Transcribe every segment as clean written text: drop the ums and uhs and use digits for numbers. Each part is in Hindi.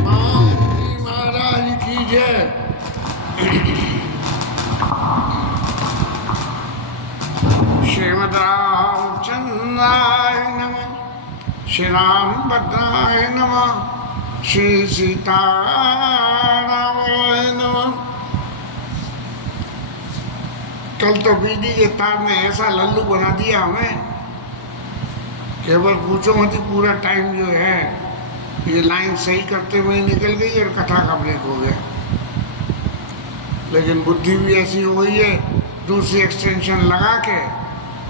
महाराज की जय। श्रीमद् रामचंद्राय नमः, श्री रामभद्राय नमः, श्री सीतारामाय नमः। कल तो बीडी के तार ने ऐसा लल्लू बना दिया हमें, केवल पूछो मत ही पूरा टाइम जो है ये लाइन सही करते हुए निकल गई और कथा का ब्रेक हो गया। लेकिन बुद्धि भी ऐसी हो गई है, दूसरी एक्सटेंशन लगा के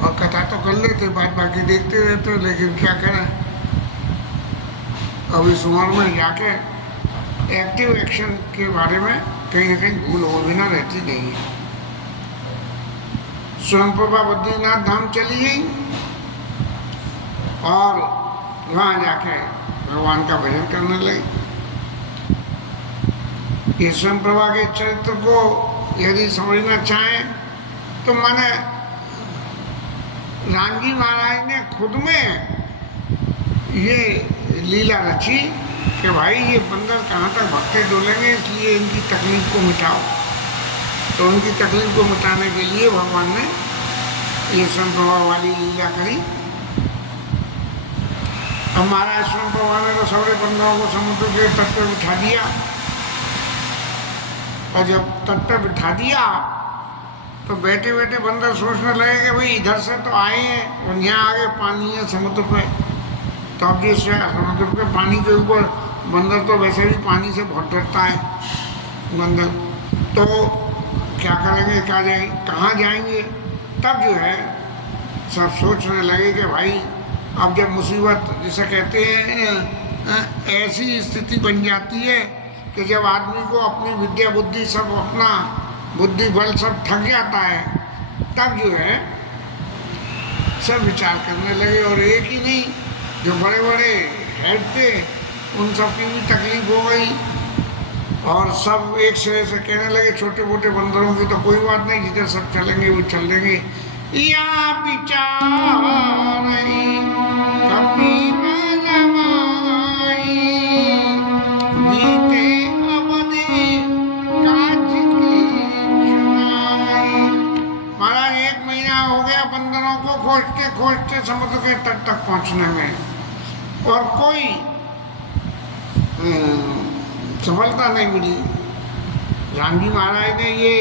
और कथा तो कर लेते, बात बाकी देखते रहते, लेकिन क्या करें, अब इस उम्र में जाके एक्टिव एक्शन के बारे में कहीं ना कहीं भूल हो बिना रहती नहीं है। स्वयं प्रभा बद्रीनाथ धाम चली गई और वहाँ जाके भगवान का भजन करने लगी। ये स्वयं प्रभा के चरित्र को यदि समझना चाहें तो माने राम जी महाराज ने खुद में ये लीला रची कि भाई ये बंदर कहाँ तक भक्ति डोलेंगे, इसलिए इनकी तकलीफ को मिटाओ। तो उनकी तकलीफ को मिटाने के लिए भगवान ने ये स्वयं प्रभा वाली लीला करी। हमारा स्वयं प्रभा ने तो सारे बंदरों को समुद्र के तट पर बिठा दिया, और जब तट पर बिठा दिया तो बैठे बैठे बंदर सोचने लगे कि भाई इधर से तो आए हैं और यहाँ आगे पानी है समुद्र पे, तो अब ये समुद्र पे पानी के ऊपर बंदर तो वैसे भी पानी से बहुत डरता है बंदर, तो क्या करेंगे, क्या जाएंगे, कहाँ जाएंगे। तब जो है सब सोचने लगे कि भाई अब जब मुसीबत जिसे कहते हैं ऐसी स्थिति बन जाती है कि जब आदमी को अपनी विद्या बुद्धि सब अपना बुद्धि बल सब थक जाता है, तब जो है सब विचार करने लगे। और एक ही नहीं, जो बड़े बड़े हेड थे उन सब की भी तकलीफ हो गई और सब एक सिरे से कहने लगे, छोटे मोटे बंदरों की तो कोई बात नहीं, जिधर सब चलेंगे वो चल देंगे। या विचार कपि मन माई, बीते अवधि काज की चुनाई। महाराज 1 महीना हो गया बंदरों को खोजते खोजते समुद्र के तट तक पहुंचने में, और कोई सफलता नहीं मिली। राम जी महाराज ने ये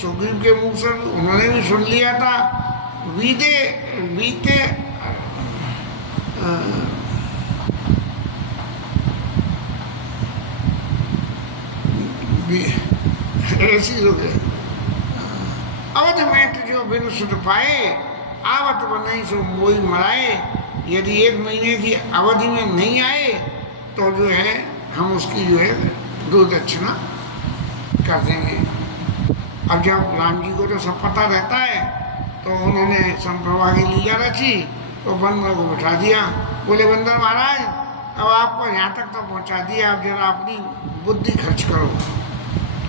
सुग्रीव के मुख से उन्होंने भी सुन लिया था, बीते ऐसी लोग अवध में जो बिनु सुध पाए, आवत बनाई सो मोई मराए। यदि 1 महीने की अवधि में नहीं आए तो जो है हम उसकी जो है दो दक्षिणा कर देंगे। अब जब राम जी को तो सब पता रहता है तो उन्होंने संप्रभा की लीला रची, तो बंदर को बिठा दिया। बोले बंदर महाराज अब आपको यहाँ तक तो पहुँचा दिया, अब जरा अपनी बुद्धि खर्च करो,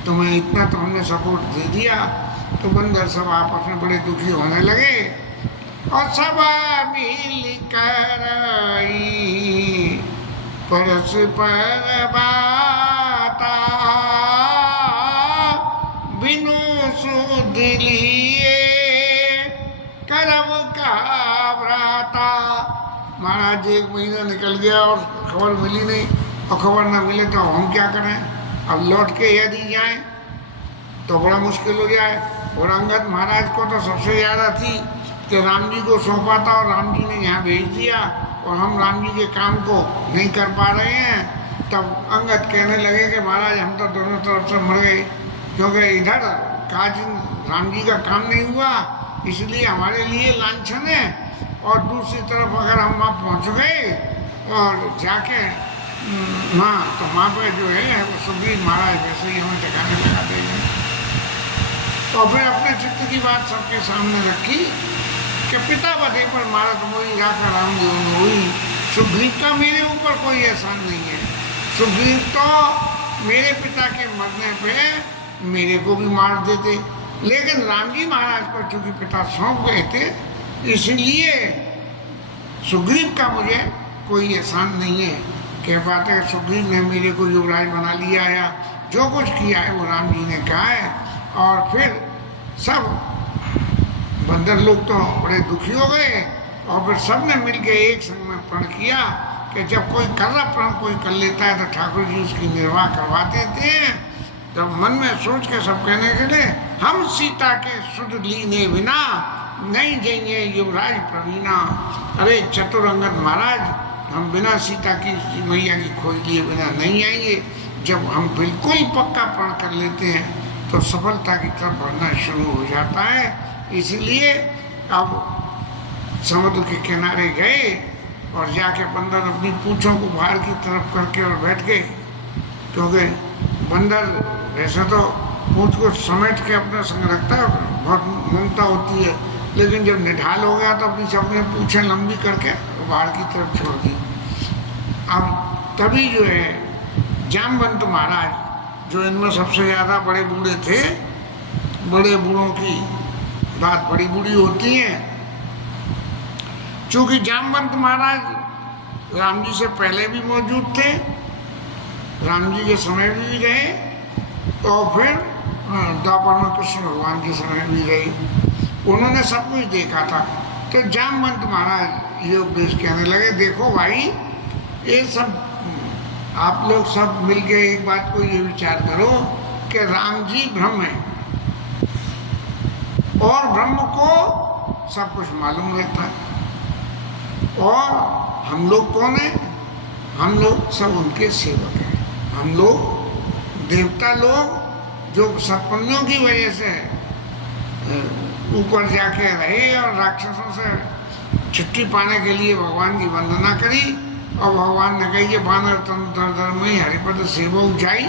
तुम्हें इतना तो हमने सपोर्ट दे दिया। तो बंदर सब आपस में बड़े दुखी होने लगे और सब मिल कर परस्पर बाता, बिनु सुध लिए करब का व्राता। महाराज 1 महीना निकल गया और खबर मिली नहीं, और खबर ना मिले तो हम क्या करें। अब लौट के यदि जाएं तो बड़ा मुश्किल हो जाए। और अंगद महाराज को तो सबसे ज़्यादा थी कि राम जी को सौंपा था और राम जी ने यहाँ भेज दिया और हम राम जी के काम को नहीं कर पा रहे हैं। तब अंगद कहने लगे कि महाराज हम तो दोनों तरफ से मर गए, क्योंकि इधर काज राम जी का काम नहीं हुआ, इसलिए हमारे लिए लांछन है, और दूसरी तरफ अगर हम वहाँ पहुँच गए और जाके माँ तो माँ पे जो है वो सुग्रीव महाराज वैसे ही हमें ठिकाने लगा देंगे। तो फिर अपने चित्त की बात सबके सामने रखी कि पिता बधे पर मारा तो मोई राखा राम जी हुई। सुग्रीव का मेरे ऊपर कोई एहसान नहीं है, सुग्रीव तो मेरे पिता के मरने पे मेरे को भी मार देते, लेकिन राम जी महाराज को चूंकि पिता सौंप गए थे इसलिए सुग्रीव का मुझे कोई एहसान नहीं है। कह पाते हैं सुग्रीव ने मेरे को युवराज बना लिया है, जो कुछ किया है वो राम जी ने कहा है। और फिर सब बंदर लोग तो बड़े दुखी हो गए और फिर सब ने मिलकर एक संग में प्रण किया कि जब कोई कर्रा प्रण कोई कर लेता है तो ठाकुर जी उसकी निर्वाह करवा देते हैं। तो मन में सोच के सब कहने के लिए हम सीता के सुध लीने बिना नहीं जाइए युवराज प्रवीणा। अरे चतुरंगत महाराज, हम बिना सीता की मैया की खोज लिए बिना नहीं आएंगे। जब हम बिल्कुल पक्का प्रण कर लेते हैं तो सफलता की तरफ बढ़ना शुरू हो जाता है। इसीलिए अब समुद्र के किनारे गए और जाके बंदर अपनी पूंछों को बाहर की तरफ करके और बैठ गए, क्योंकि बंदर वैसे तो पूंछ को समेट के अपने संग रखता है, बहुत ममता होती है, लेकिन जब निढाल हो गया तो अपनी सबने पूंछें लंबी करके बाहर की तरफ छोड़ दी। अब तभी जो है जामवंत महाराज, जो इनमें सबसे ज़्यादा बड़े बूढ़े थे, बड़े बूढ़ों की बात बड़ी बूढ़ी होती है, चूँकि जामवंत महाराज राम जी से पहले भी मौजूद थे, राम जी के समय भी रहे और फिर द्वापर में कृष्ण भगवान के समय भी रहे, उन्होंने सब कुछ देखा था। तो जामवंत महाराज ये उपदेश कहने लगे, देखो भाई, ये सब आप लोग सब मिलके एक बात को ये विचार करो कि राम जी ब्रह्म है और ब्रह्म को सब कुछ मालूम रहता है, और हम लोग कौन है? हम लोग सब उनके सेवक हैं। हम लोग देवता लोग जो सत्पुण्यों की वजह से ऊपर जाके रहे और राक्षसों से छुट्टी पाने के लिए भगवान की वंदना करी, और भगवान ने कही कि बानर तंत्र धर्म में हरिपद सेवा जाई,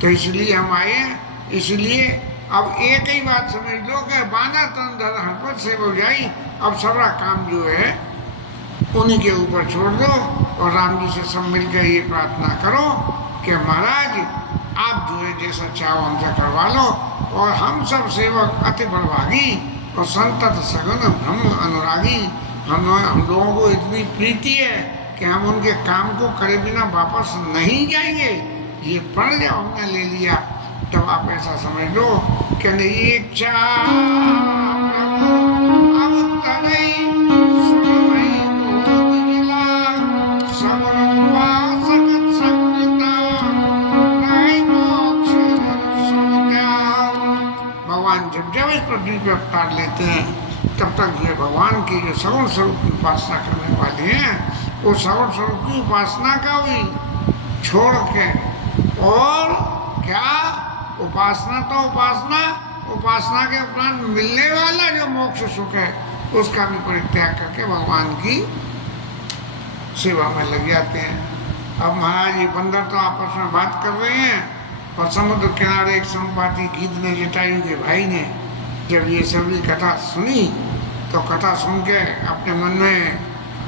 तो इसलिए हम आए हैं। इसलिए अब एक ही बात समझ लो कि बानर तंत्र हरिपद सेवा जाई, अब सारा काम जो है उन्हीं के ऊपर छोड़ दो और राम जी से सब मिलकर ये प्रार्थना करो कि महाराज आप जो है जैसा चाहो हमसे करवा लो, और हम सब सेवक अति बलभागी और संतत सगुन ब्रह्म अनुरागी, हम लोगों को इतनी प्रीति है कि हम उनके काम को करे बिना वापस नहीं जाएंगे। ये प्रण जब हमने ले लिया तब आप ऐसा समझ लो कि नहीं इच्छा अब तनई सुनमई गोद जिला सगुन उपासक संगता नहीं मोक्ष सुनता। भगवान जब जब इस पृथ्वी पे अवतार लेते हैं तब तक ये भगवान की जो सगुण स्वरूप की उपासना करने वाले हैं, वो सगुण स्वरूप की उपासना का भी छोड़ के, और क्या उपासना तो उपासना के उपरांत मिलने वाला जो मोक्ष सुख है उसका भी परित्याग करके भगवान की सेवा में लग जाते हैं। अब महाराज ये बंदर तो आपस में बात कर रहे हैं और समुद्र किनारे एक संपाती गीत ने जटायु के भाई ने जब ये सभी कथा सुनी तो कथा सुन के अपने मन में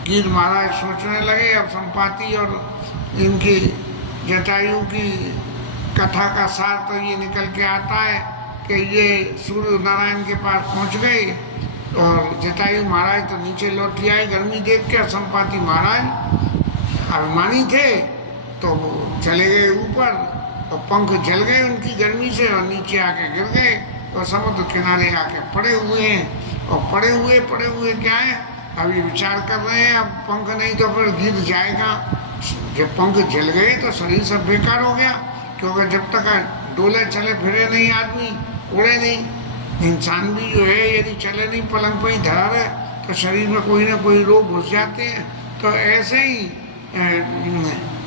गीत महाराज सोचने लगे। अब संपाती और इनकी जटायु की कथा का सार तो ये निकल के आता है कि ये सूर्य नारायण के पास पहुंच गए और जटायु महाराज तो नीचे लौट आए गर्मी देख के। संपाती महाराज अभिमानी थे तो वो चले गए ऊपर और पंख जल गए उनकी गर्मी से और नीचे आके गिर गए और समुद्र किनारे आके पड़े हुए हैं। और पड़े हुए क्या है, अभी विचार कर रहे हैं, अब पंख नहीं तो फिर गिर जाएगा। जब पंख जल गए तो शरीर सब बेकार हो गया, क्योंकि जब तक डोले चले फिरे नहीं आदमी, उड़े नहीं। इंसान भी जो है यदि चले नहीं, पलंग पर ही धरा रहे तो शरीर में कोई ना कोई रोग घुस जाते हैं। तो ऐसे ही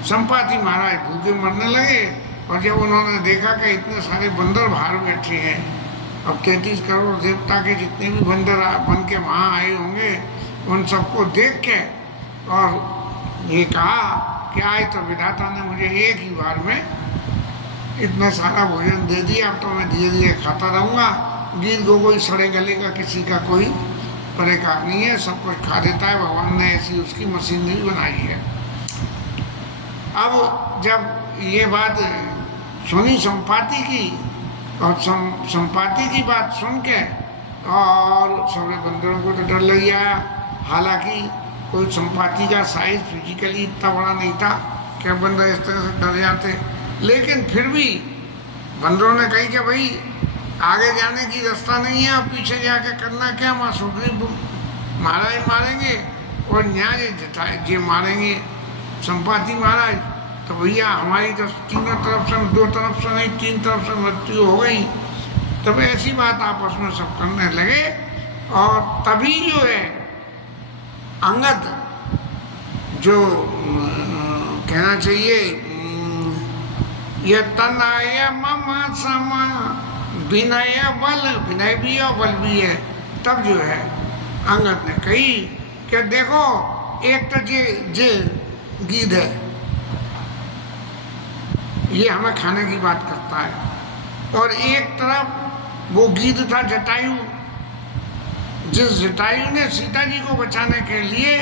संपाती महाराज भूखे मरने लगे। और जब उन्होंने देखा कि इतने सारे बंदर बाहर बैठे हैं, अब 33 करोड़ देवता के जितने भी बंदर बन के वहाँ आए होंगे, उन सबको देख के और ये कहा कि आज तो विधाता ने मुझे एक ही बार में इतना सारा भोजन दे दिया, अब तो मैं धीरे धीरे खाता रहूँगा। गीत को कोई सड़े गले का किसी का कोई परेशान नहीं है, सब कुछ खा देता है। भगवान ने ऐसी उसकी मशीनरी बनाई है। अब जब ये बात सुनी संपाती की, और संपाती की बात सुन के और सारे बंदरों को तो डर लग आया। हालांकि कोई संपाती का साइज फिजिकली इतना बड़ा नहीं था, क्या बंदर इस तरह से डर जाते। लेकिन फिर भी बंदरों ने कही कि भाई आगे जाने की रास्ता नहीं है और पीछे जाके करना क्या, माँ सुग्रीव महाराज मारेंगे और न्याय जी मारेंगे संपाति महाराज, तो भैया हमारी तो तीनों तरफ से, दो तरफ से नहीं 3 तरफ से मृत्यु हो गई। तब ऐसी बात आपस में सब करने लगे और तभी जो है अंगद जो कहना चाहिए ये तनय मम सम विनय बल, विनय भी और बल भी है। तब जो है अंगद ने कही कि देखो एक तो जे गीध है, ये हमें खाने की बात करता है, और एक तरफ वो गीध था जटायु, जिस जटायु ने सीता जी को बचाने के लिए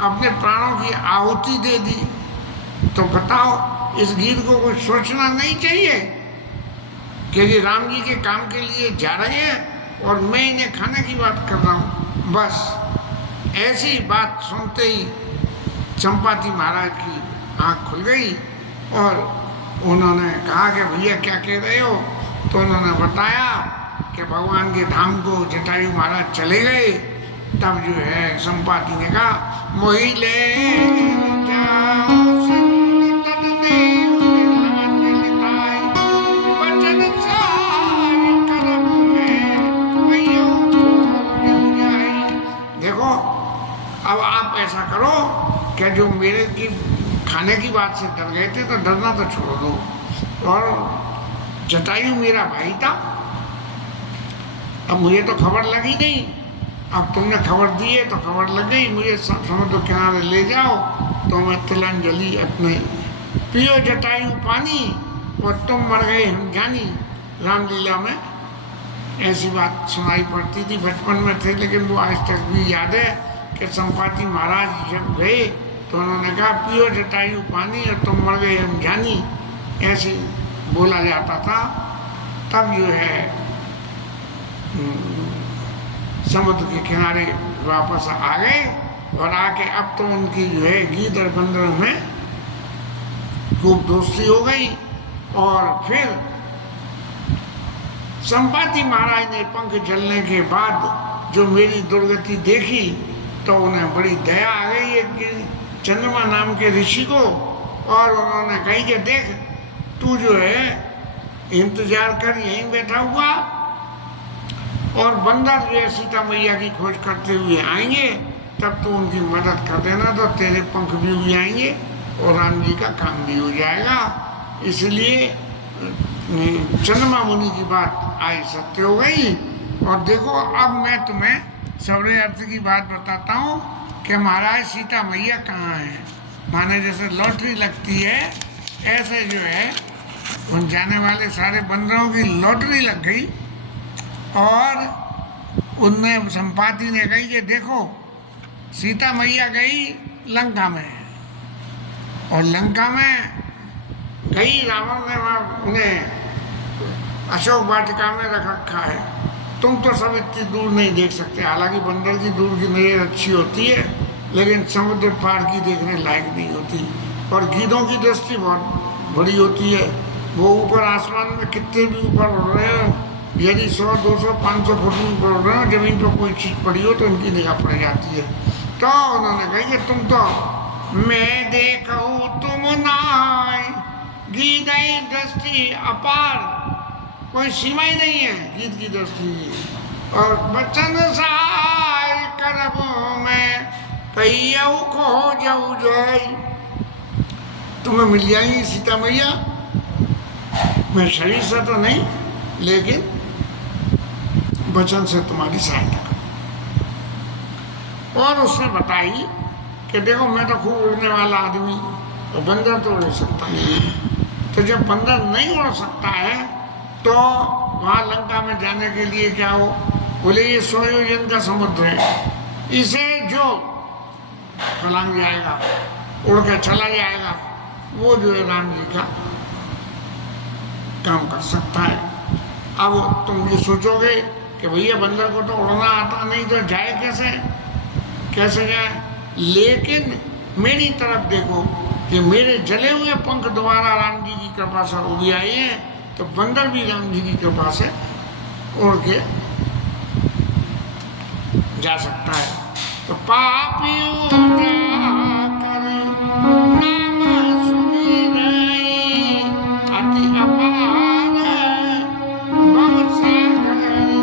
अपने प्राणों की आहुति दे दी। तो बताओ इस गीध को कुछ सोचना नहीं चाहिए कि ये राम जी के काम के लिए जा रहे हैं और मैं इन्हें खाने की बात कर रहा हूँ। बस ऐसी बात सुनते ही चंपाती महाराज की आँख खुल गई और उन्होंने कहा कि भैया क्या कह रहे हो। तो उन्होंने बताया कि भगवान के धाम को जटायु महाराज चले गए। तब जो है संपाति ने कहा मोहि ले जाओ अब आप ऐसा करो कि जो मेरे की खाने की बात से डर गए थे तो डरना तो छोड़ दो। और जटायु मेरा भाई था, अब मुझे तो खबर लगी नहीं, अब तुमने खबर दी है तो खबर लग गई, मुझे समुद्र किनारे ले जाओ तो मैं तिलांजलि अपने पियो जटायु पानी और तुम मर गए हम जानी। रामलीला में ऐसी बात सुनाई पड़ती थी, बचपन में थे लेकिन वो आज तक भी याद है कि संपाति महाराज जब गए तो उन्होंने कहा पियो जटायु पानी और तुम मर गए हम जानी, ऐसे बोला जाता था। तब जो है समुद्र के किनारे वापस आ गए और आके अब तो उनकी जो है गीद और बंदरों में खूब दोस्ती हो गई। और फिर संपाति महाराज ने पंख जलने के बाद जो मेरी दुर्गति देखी तो उन्हें बड़ी दया आ गई है कि चंद्रमा नाम के ऋषि को, और उन्होंने कही कि देख तू जो है इंतजार कर यहीं बैठा हुआ और बंदर जो है सीता मैया की खोज करते हुए आएंगे, तब तो उनकी मदद कर देना तो तेरे पंख भी उड़ जाएंगे और राम जी का काम भी हो जाएगा। इसलिए चंद्रमा मुनि की बात आज सत्य हो गई। और देखो अब मैं तुम्हें सवरे अर्थ की बात बताता हूँ कि महाराज सीता मैया कहाँ हैं। माने जैसे लॉटरी लगती है ऐसे जो है उन जाने वाले सारे बंदरों की लॉटरी लग गई। और उनने संपाति ने कही कि देखो सीता मैया गई लंका में, और लंका में गई रावण ने वहाँ उन्हें अशोक वाटिका में रख रखा है। तुम तो सब इतनी दूर नहीं देख सकते, हालांकि बंदर की दूर की नजर अच्छी होती है लेकिन समुद्र पार की देखने लायक नहीं होती। और गीदों की दृष्टि बहुत बड़ी होती है, वो ऊपर आसमान में कितने भी ऊपर उड़ रहे हो, यदि 100, 200, 500 फुट भी ऊपर उड़ रहे हो, जमीन पर कोई चीज़ पड़ी हो तो उनकी निगाह पड़ जाती है। तो उन्होंने कहा कि तुम तो मैं देखूँ तुम नाय गीदई दृष्टि अपार, कोई सीमा ही नहीं है गीत की दृष्टि। और बचन सहाय करब में कई खो जाऊ जाई, तुम्हें मिल जाएंगी सीता मैया, मैं शरीर से तो नहीं लेकिन वचन से तुम्हारी सहायता करूँ। और उसने बताई कि देखो मैं तो खूब उड़ने वाला आदमी, और बंदर तो उड़ सकता नहीं है। तो जब बंदर नहीं उड़ सकता है तो वहाँ लंका में जाने के लिए क्या हो, बोले ये 100 योजन का समुद्र है, इसे जो फलांग जाएगा उड़ के चला जाएगा वो जो है राम जी का काम कर सकता है। अब तुम ये सोचोगे कि भैया बंदर को तो उड़ना आता नहीं तो जाए कैसे, कैसे जाए, लेकिन मेरी तरफ देखो कि मेरे जले हुए पंख दोबारा राम जी की कृपा से उड़ भी आए हैं, तो बंदर भी राम जी की कृपा से उड़ के जा सकता है। तो पापियों जाकर नाम सुमिरई, अति अपार भव सागर तरी।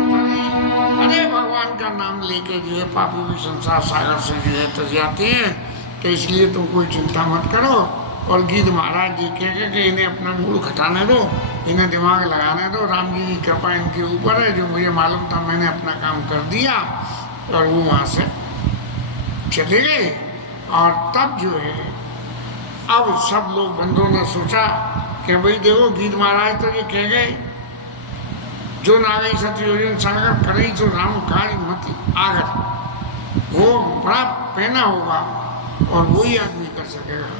अरे भगवान का नाम लेके जो है पापी भी संसार सागर से जो है तर जाते हैं। तो इसलिए तुम कोई चिंता मत करो। और गीध महाराज जी कह के इन्हें अपना मूड घटाने दो, इन्हें दिमाग लगाने दो, राम जी की कृपा इनके ऊपर है, जो मुझे मालूम था मैंने अपना काम कर दिया। और वो वहाँ से चले गए। और तब जो है अब सब लोग बंधुओं ने सोचा कि भाई देखो गीध महाराज तो ये कह गए, जो ना गई सतयोजन सागर करे तो राम काज मति आगर। वो बड़ा पहना होगा और वही आदमी कर सकेगा।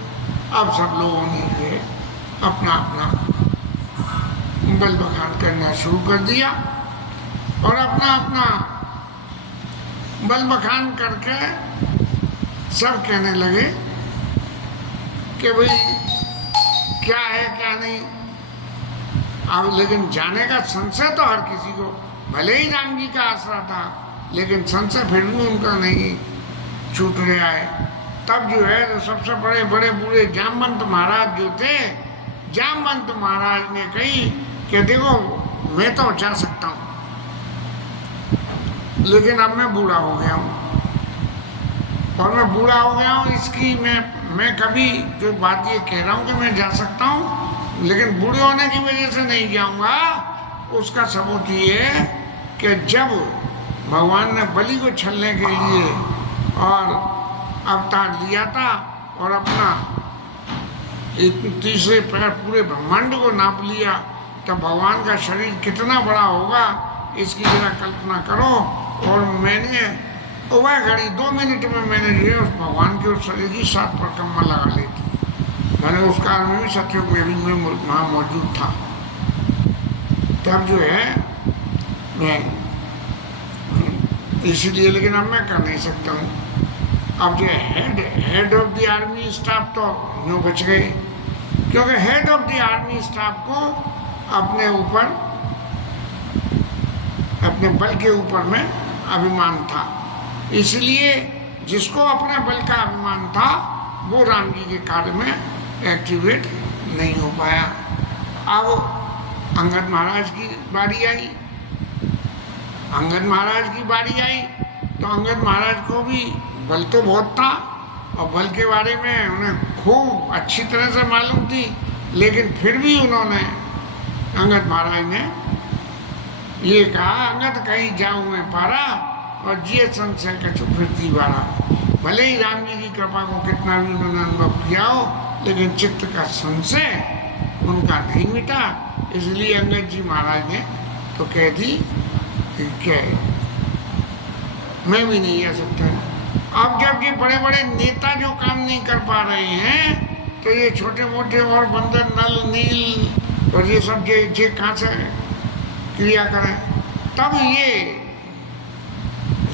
अब सब लोगों ने जो है अपना अपना बल बखान करना शुरू कर दिया और अपना अपना बल बखान करके सब कहने लगे कि भाई क्या है क्या नहीं। अब लेकिन जाने का संशय तो हर किसी को, भले ही राम जी का आसरा था, लेकिन संशय फिर भी उनका नहीं छूट रहा है। तब जो है तो सबसे बड़े बड़े बूढ़े जामवंत महाराज जो थे, जामवंत महाराज ने कही कि देखो मैं तो जा सकता हूँ, लेकिन अब मैं बूढ़ा हो गया हूँ। और मैं बूढ़ा हो गया हूँ इसकी मैं कभी जो बात ये कह रहा हूँ कि मैं जा सकता हूँ, लेकिन बूढ़े होने की वजह से नहीं जाऊँगा। उसका सबूत ये है कि जब भगवान ने बलि को छलने के लिए और अवतार लिया था और अपना तीसरे पैर पूरे ब्रह्मांड को नाप लिया, तो भगवान का शरीर कितना बड़ा होगा इसकी जरा कल्पना करो। और मैंने वह घड़ी 2 मिनट में मैंने जो है उस भगवान के उस शरीर की 7 परिक्रमा लगा ली थी। मैंने उस काल में भी सतयुग में भी मैं वहाँ मौजूद था। तब जो है मैं इसीलिए, लेकिन अब मैं कर नहीं सकता हूँ। अब जो head of the army staff तो यूँ बच गए, क्योंकि head of the army staff को अपने ऊपर, अपने बल के ऊपर में अभिमान था। इसलिए जिसको अपने बल का अभिमान था वो राम जी के कार्य में एक्टिवेट नहीं हो पाया। अब अंगद महाराज की बारी आई। अंगद महाराज की बारी आई तो अंगद महाराज को भी बल तो बहुत था और बल के बारे में उन्हें खूब अच्छी तरह से मालूम थी, लेकिन फिर भी उन्होंने, अंगद महाराज ने ये कहा, अंगद कहीं जाऊँ मैं पारा और जिये संशय कछु फिरती बारा। भले ही राम जी की कृपा को कितना भी उन्होंने अनुभव किया हो, लेकिन चित्त का संशय उनका नहीं मिटा। इसलिए अंगद जी महाराज ने तो कह दी कि मैं भी नहीं जा सकता। अब जब ये बड़े बड़े नेता जो काम नहीं कर पा रहे हैं, तो ये छोटे मोटे और बंदर नल नील और ये सब जे कहाँ से क्रिया करें। तब ये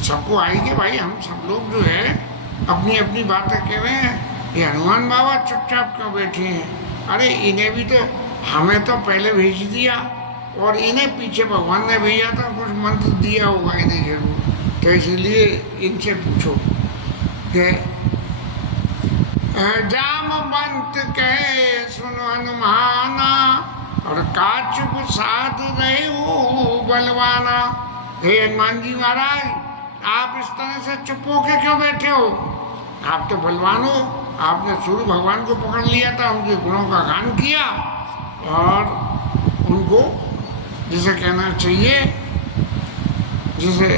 सबको आई कि भाई हम सब लोग जो है अपनी अपनी बातें कह रहे हैं, ये हनुमान बाबा चुपचाप क्यों बैठे हैं। अरे इन्हें भी तो, हमें तो पहले भेज दिया और इन्हें पीछे भगवान ने भेजा था, कुछ मंत्र दिया होगा इन्हें जरूर। तो इसलिए इनसे पूछो कि जामवंत कहे सुनो हनुमाना और काचुप साध रहे हो बलवाना। हे हनुमान जी महाराज, आप इस तरह से चुप होके क्यों बैठे हो? आप तो बलवान हो, आपने सूर्य भगवान को पकड़ लिया था, उनके गुणों का गान किया और उनको जिसे कहना चाहिए, जिसे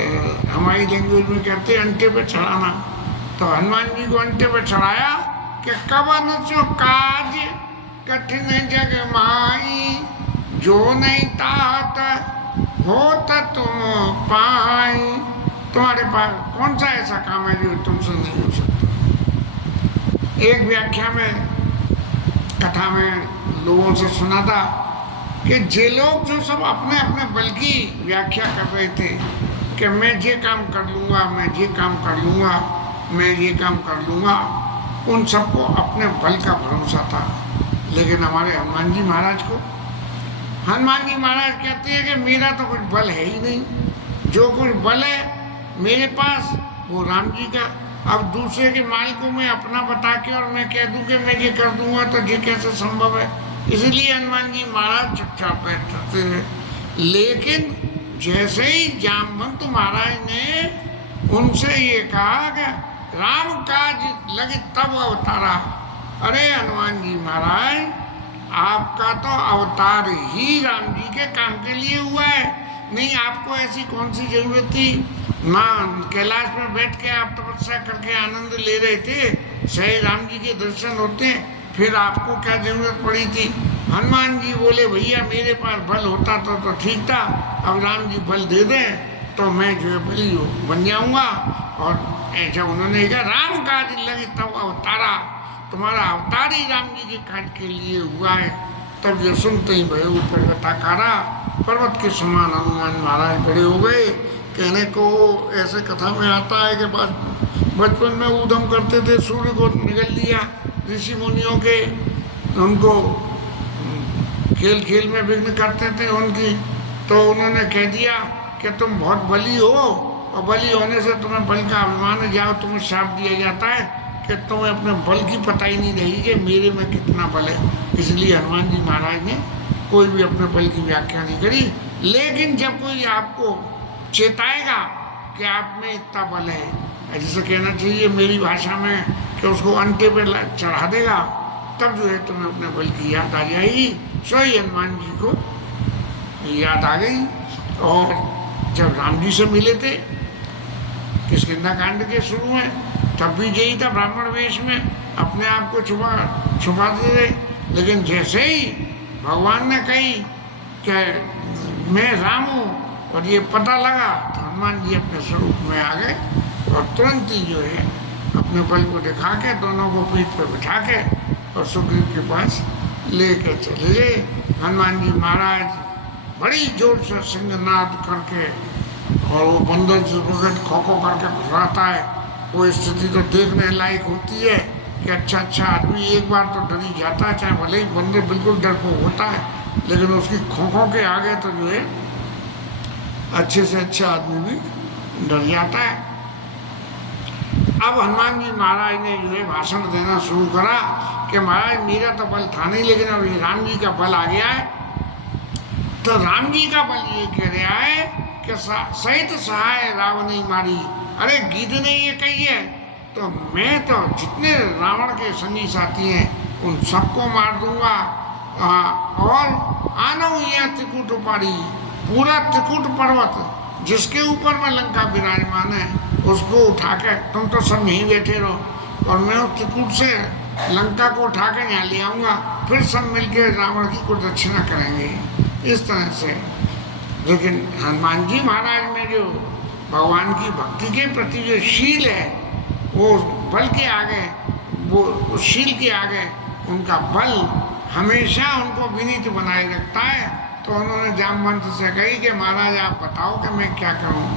हमारी लैंग्वेज में कहते हैं अंटे पे चढ़ाना। तो हनुमान जी को अंटे पे चढ़ाया कि कवन सो काज कठिन जग माई, जो नहीं तात होता तुम पाई। तुम्हारे पास कौन सा ऐसा काम है जो तुमसे नहीं हो सकता। एक व्याख्या में, कथा में लोगों से सुना था कि जे लोग जो सब अपने अपने बल की व्याख्या कर रहे थे कि मैं ये काम कर लूँगा, मैं ये काम कर लूँगा, मैं ये काम कर लूँगा, उन सबको अपने बल का भरोसा था। लेकिन हमारे हनुमान जी महाराज को, हनुमान जी महाराज कहते हैं कि मेरा तो कुछ बल है ही नहीं, जो कुछ बल है मेरे पास वो राम जी का। अब दूसरे के माल को मैं अपना बता के और मैं कह दूं कि मैं ये कर दूंगा तो ये कैसे संभव है। इसलिए हनुमान जी महाराज चुपचाप बैठते रहे। लेकिन जैसे ही जामवंत महाराज ने उनसे ये कहा कि राम काज लगे तब अवतारा, अरे हनुमान जी महाराज आपका तो अवतार ही राम जी के काम के लिए हुआ है, नहीं आपको ऐसी कौन सी जरूरत थी। माँ कैलाश में बैठ के आप तपस्या करके आनंद ले रहे थे, सही राम जी के दर्शन होते हैं, फिर आपको क्या जरूरत पड़ी थी। हनुमान जी बोले भैया मेरे पास बल होता तो ठीक था, अब राम जी बल दे दें तो मैं जो है बली बन जाऊंगा। और ऐसा उन्होंने कहा राम काज लगे तब अवतारा, तुम्हारा अवतार ही राम जी के काज के लिए हुआ है। तब जो सुनते ही भय ऊपर कथाकारा, पर्वत के समान हनुमान महाराज बड़े हो गए। कहने को ऐसे कथा में आता है कि बचपन में ऊधम करते थे, सूर्य को निगल लिया ऋषि मुनियों के, उनको खेल खेल में विघ्न करते थे उनकी, तो उन्होंने कह दिया कि तुम बहुत बली हो और बली होने से तुम्हें बल का अभिमान है, जाओ तुम्हें श्राप दिया जाता है कि तुम्हें अपने बल की पता ही नहीं रहेगी कि मेरे में कितना बल है। इसलिए हनुमान जी महाराज ने कोई भी अपने बल की व्याख्या नहीं करी। लेकिन जब कोई आपको चेताएगा कि आप में इतना बल है, जैसे कहना चाहिए मेरी भाषा में कि उसको अंटे पे चढ़ा देगा, तब जो है तुम्हें अपने बल की याद आ जाएगी। सो ही हनुमान जी को याद आ गई। और जब राम जी से मिले थे किष्किंधा कांड के शुरू में, तब भी यही था, ब्राह्मण वेश में अपने आप को छुपाते थे। लेकिन जैसे ही भगवान ने कही कि मैं राम हूँ और ये पता लगा, तो हनुमान जी अपने स्वरूप में आ गए और तुरंत ही जो है अपने बल को दिखा के दोनों को पीठ पर बिठा के और सुग्रीव के पास लेकर चले गए। हनुमान जी महाराज बड़ी जोर से सिंहनाद करके, और वो बंदर जो बगट खो खो करके घुराता है, वो स्थिति तो देखने लायक होती है कि अच्छा आदमी एक बार तो डर ही जाता है, चाहे भले ही बंदर बिल्कुल डरपोक होता है, लेकिन उसकी खोखों के आगे तो जो है अच्छे से अच्छा आदमी भी डर जाता है। अब हनुमान जी महाराज ने जो है भाषण देना शुरू करा कि महाराज मेरा तो बल था नहीं, लेकिन अब ये राम जी का बल आ गया है। तो राम जी का बल ये कह रहा है कि सहित सहाय रावण नहीं मारी। अरे गीत ने ये कही है तो मैं तो जितने रावण के संगी साथी हैं उन सबको मार दूंगा, और आना यहाँ त्रिकुट उपाड़ी, पूरा त्रिकुट पर्वत जिसके ऊपर में लंका विराजमान है उसको उठा के, तुम तो सब यहीं बैठे रहो और मैं उस त्रिकुट से लंका को उठा के यहाँ ले आऊँगा, फिर सब मिलके रावण की को दक्षिणा करेंगे। इस तरह से लेकिन हनुमान जी महाराज में जो भगवान की भक्ति के प्रति जो शील है, वो बल के आगे, वो शील के आगे उनका बल हमेशा उनको विनीत बनाए रखता है। तो उन्होंने जामवंत से कही कि महाराज आप बताओ कि मैं क्या करूं।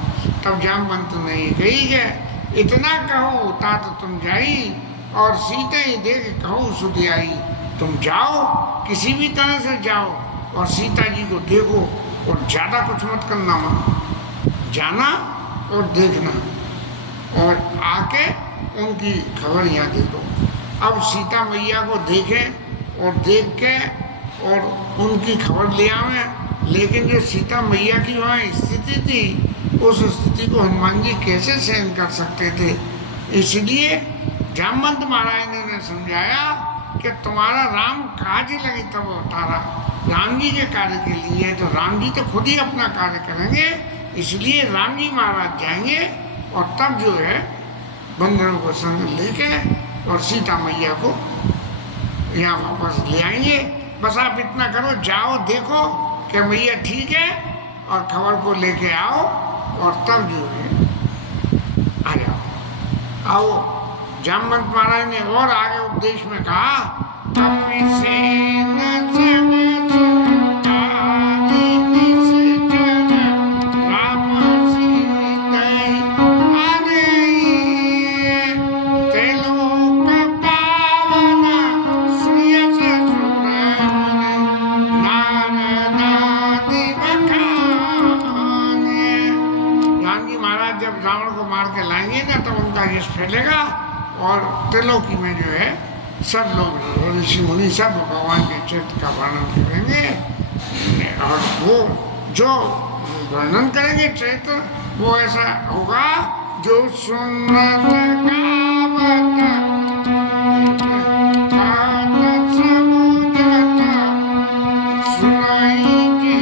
तब जामवंत ने ये कही कि इतना कहो तात तुम जाई, और सीते ही देख कहो सुध आई। तुम जाओ, किसी भी तरह से जाओ और सीता जी को देखो, और ज़्यादा कुछ मत करना, वहाँ जाना और देखना और आके उनकी खबर यहाँ दे दो। अब सीता मैया को देखें और देख के और उनकी खबर ले आवें। लेकिन जो सीता मैया की वहाँ स्थिति थी, उस स्थिति को हनुमान जी कैसे सहन कर सकते थे। इसलिए जामवंत महाराज ने समझाया कि तुम्हारा राम काज लगी तब अवतारा, राम जी के कार्य के लिए, तो राम जी तो खुद ही अपना कार्य करेंगे। इसलिए राम जी महाराज जाएंगे और तब जो है बंदरों को संग लेके और सीता मैया को यहाँ वापस ले आएंगे। बस आप इतना करो, जाओ देखो कि मैया ठीक है और खबर को लेके आओ, और तब जो है आ जाओ। आओ, जामवंत महाराज ने और आगे उपदेश में कहा, कपि सेन जब फैलेगा और त्रिलोकी में जो है सब लोग ऋषि मुनि सब भगवान के चरित्र का वर्णन करेंगे और वो जो वर्णन करेंगे चरित्र वो ऐसा होगा जो सुनत गावत समुझत सुनाएंगे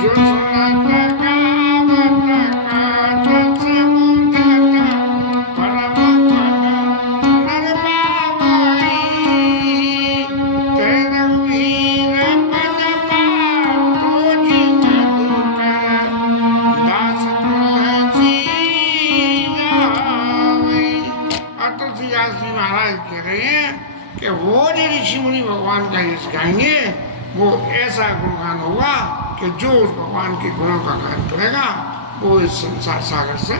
जो सुनत गावत गावत समुझत परम पद नर पावई ते रघुवीर पद पातो जी मधुकर दास तुलसी गावई। और तुलसीदास जी महाराज कह रहे हैं कि वो जो ऋषि मुनि भगवान का यश गाएंगे वो ऐसा गुणगान होगा कि जो उस भगवान के गुणों का गान करेगा वो इस संसार सागर से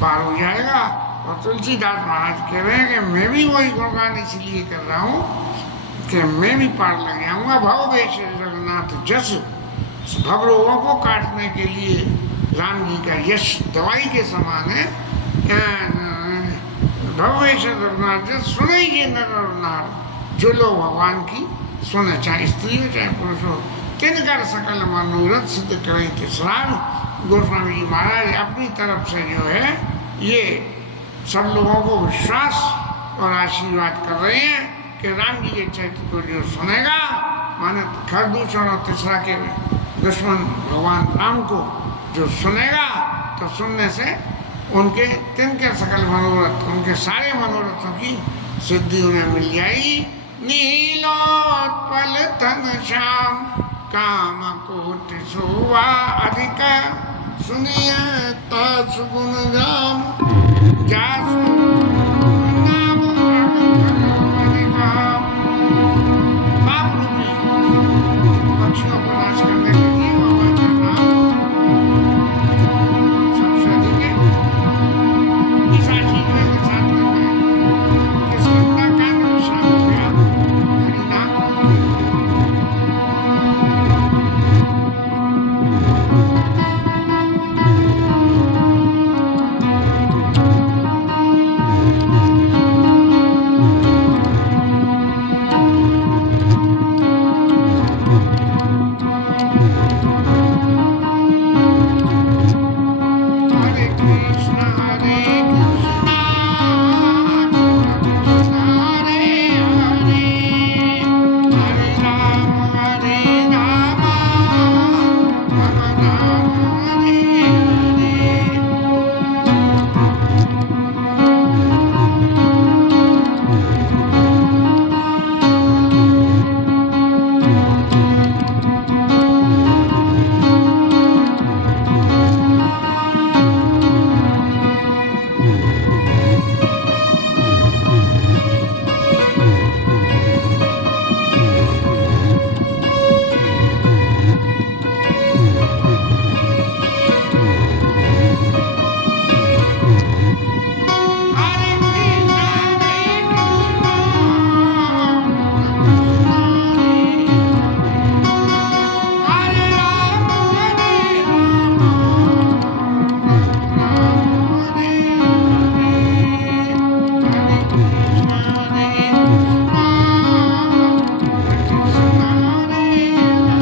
पार हो जाएगा। और तुलसीदास महाराज कह रहे हैं कि मैं भी वही गुणगान इसलिए कर रहा हूँ कि मैं भी पार लग जाऊंगा। भव वेश रघुनाथ जस, भव रोगों को काटने के लिए राम जी का यश दवाई के समान है। भव वेश रघुनाथ जस सुनेंगे नर और नार, जो लोग भगवान की सुने, चाहे स्त्री हो चाहे पुरुष हो, तिनकर सकल मनोरथ सिद्ध करें तिसरार। गोस्वामी जी महाराज अपनी तरफ से जो है ये सब लोगों को विश्वास और आशीर्वाद कर रहे हैं कि राम जी के चरित्र को जो सुनेगा, माने खरदूषण और तिसरा के दुश्मन भगवान राम को जो सुनेगा तो सुनने से उनके तिनके सकल मनोरथ, उनके सारे मनोरथों की सिद्धि उन्हें मिल जाएगी। नीलोत्पल तन श्याम काम कोटि शोभा अधिक, सुनिए सुगुण ग्राम जासु नाम पाप रूपी पक्षियों को नाश करने के लिए भगवान का नाम सबसे अधिक है। इस आशीर्वाद के साथ में किस गंगा कांड में शाम हो गया हरि नाम हरे कृष्ण हरे कृष्ण कृष्ण हरे हरे, हरे राम राम राम हरे हरे। हरे कृष्ण हरे राम राम हरे हरे, हरे कृष्ण हरे कृष्ण कृष्ण हरे हरे,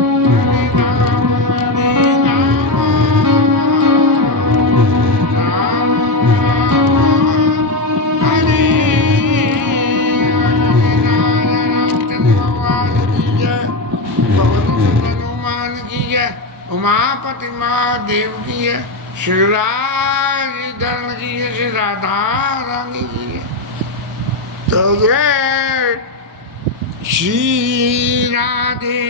हरे राम राम हरे हरे। भगवान की जय, पवन सुत हनुमान की जय, उमापति महादेव की जय, श्री धरण की जय, श्री राधा रानी की जय। तो जय श्री राधे